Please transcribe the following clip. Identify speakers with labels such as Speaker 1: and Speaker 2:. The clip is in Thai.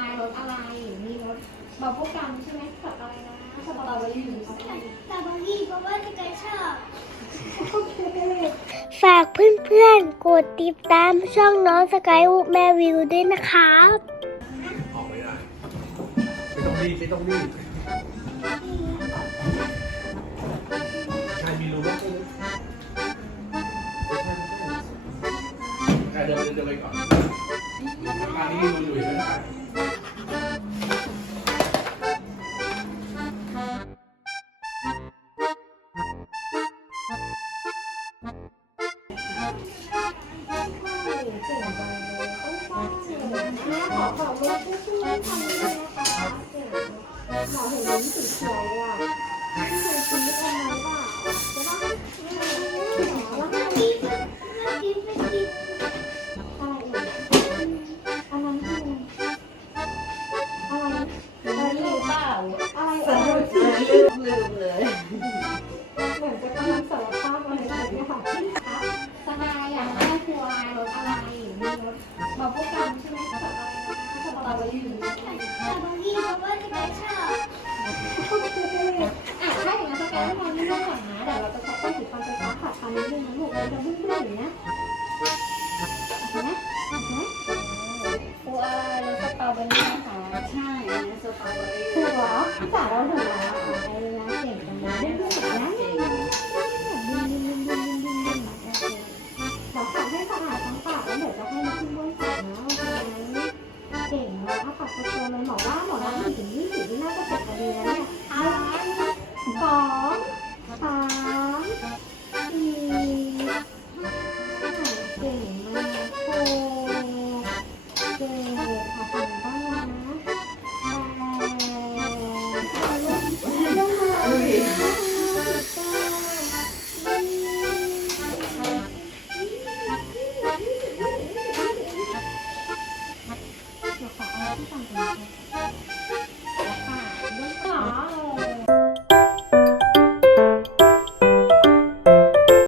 Speaker 1: ายรสอะไร มีรสบับเบิ้ลกัมใช่ไหมกับอะไรนะสตรอเบอรี่
Speaker 2: สตรอเบอรี่เพราะว่าจะกระชอบ
Speaker 1: โอเค
Speaker 2: ฝากเพื่อนๆ กดติดตามช่องน้องสกายวูแม่วิวด้วยนะครับ
Speaker 3: ออกไม่ได้ ไม่ต้องรีบไม่ต้องรีบชายมีรู้ว่าใช่เดินเดินไปก่อนอันนี้มันอยู่ไม่ได้
Speaker 1: ขอขอบคุณผู้ช่วยทำด้วยนะคะเก่งหมอเห็นลิ้นสีเขียอะที่เคยกิด้วยกันไหมล่ะจะต้องไม่รู้หรอว่าอะ ถ้าอย่างนั้นสกายให้นอนนิ่งๆก่อนนะเดี๋ยวเราจะใช้แป้งสีฟันไฟฟ้าขัดฟันนิดนึงนะลูกเราจะบึ้งๆอย่างเงี้ยโอเคไหมโอเคไหม
Speaker 4: ครัวรสสตรอเบอรี่นะคะใช่อันนี้สตรอเบอรี่
Speaker 1: ถูกเหรอจ๋าเราถูกแล้ว ที่ต่งกัน